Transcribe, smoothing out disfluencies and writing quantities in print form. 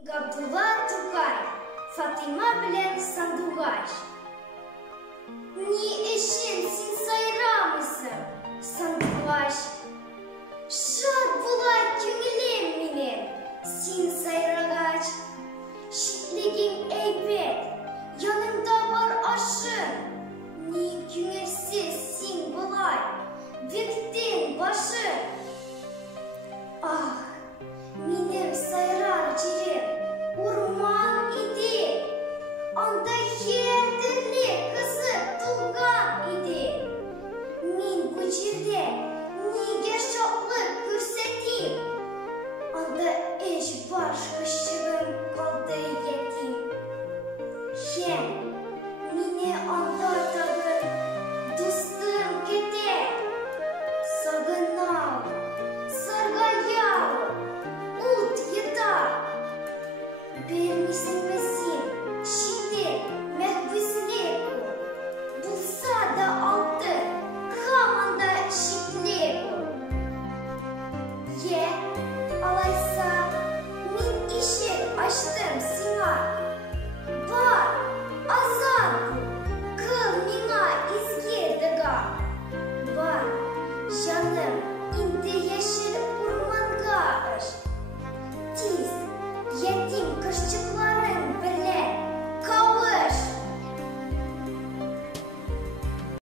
Габдулла Тукай, Фатима белән Сандугач. Ни өчен син сайрамыйсың, Сандугач? Шат була күңелем минем, син сайрагач. Шитлегең әйбәт, яныңда бар ашың. Ни күңелсез син булай, бектең башың. Ах, минем сайрар җирем урман иде. Анда һәр төрле кызык тулган иде. Мин бу җирдә нигә шатлык күрсәтим? Анда эш баш кычыгым калды ятим. Һәм мине анда тагын дустым көтә. Сагынам, саргаям, ут йота. Бермисең